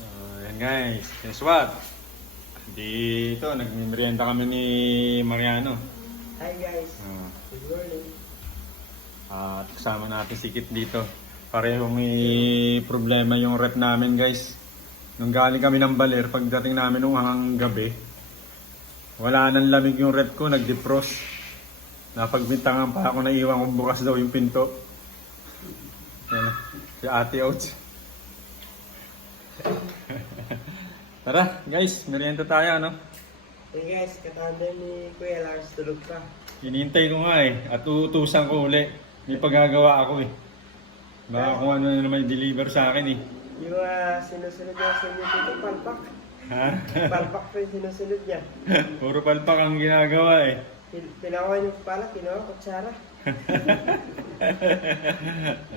So, yan guys. Guess what? Dito, nagmimerienda kami ni Mariano. Hi guys. Ah, Good morning. At kasama natin si Kit dito. Pareho may problema yung rep namin guys. Nung galing kami ng baler, pagdating namin nung hanggang gabi, wala nang lamig yung rep ko, nag-defrost. Napagbintangan pa ako na iwan kong bukas daw yung pinto. Yan, si Ate Ouch. Tara guys, merienda tayo ano? Hey guys, katanda ni Kuya Lars tulog pa. Hinihintay ko nga eh, at uutusan ko uli. May paggagawa ako eh. Baka kung ano na naman i-deliver sa akin eh. Yung uh, sinusunod niya sa inyo dito, palpak. Ha? Palpak pa yung sinusunod niya. Puro palpak ang ginagawa eh. Pin- Pinakuha niyo pala, kinuha kutsara.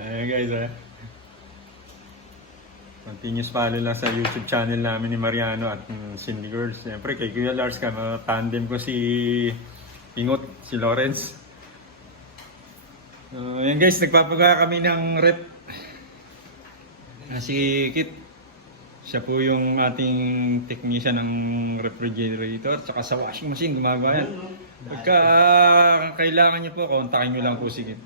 Ayan guys ah. Continuous follow lang sa YouTube channel namin ni Mariano at mm, Cindy Girls. Siyempre kay Kuya Lars ka, tandem ko si Ingot, si Lawrence. So, ayan guys, nagpapagawa kami ng rep. Ah, si Kit. Siya po yung ating technician ng refrigerator at saka sa washing machine gumagawa yan. Pagka kailangan niyo po, kontakin niyo lang po si Kit.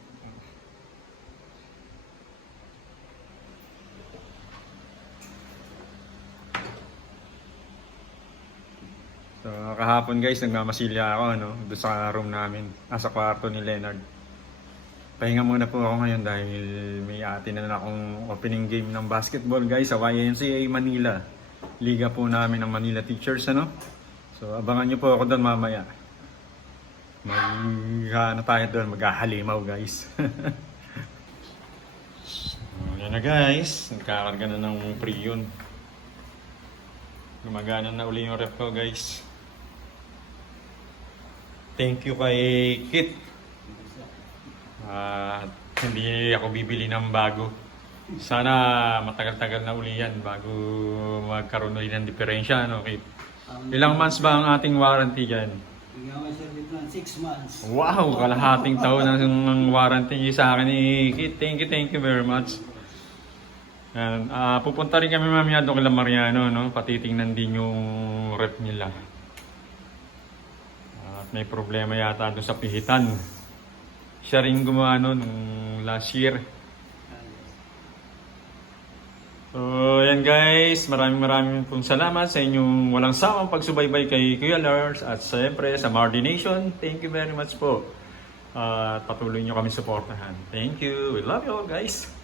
So kahapon guys, nagmamasilya ako ano, doon sa room namin, nasa kwarto ni Leonard. Pahinga muna po ako ngayon dahil may atin na akong opening game ng basketball guys sa YMCA Manila. Liga po namin ng Manila Teachers ano. So abangan niyo po ako doon mamaya. Mag ano tayo doon, maghahalimaw guys. so, yan na guys, nagkakarga na ng Prion. Gumagana na uli yung rep ko guys. Thank you kay Kit. At hindi ako bibili ng bago. Sana matagal-tagal na uli yan bago magkaroon ulit ng diferensya. Ano, Kit? Ilang months ba ang ating warranty dyan? Bigyan ko sa dito ng 6 months. Wow! Kalahating taon ang warranty sa akin ni Kit. Thank you, thank you very much. Yan. Ah, pupunta rin kami mamaya doon kila Mariano, no? Patitingnan din yung rep nila. May problema yata doon sa pihitan. Siya rin gumawa nun nung last year. So, yan guys. Maraming maraming pong salamat sa inyong walang sawang pagsubaybay kay Kuya Lars at siyempre sa Mardi Nation. Thank you very much po. At patuloy nyo kami supportahan. Thank you. We love you all guys.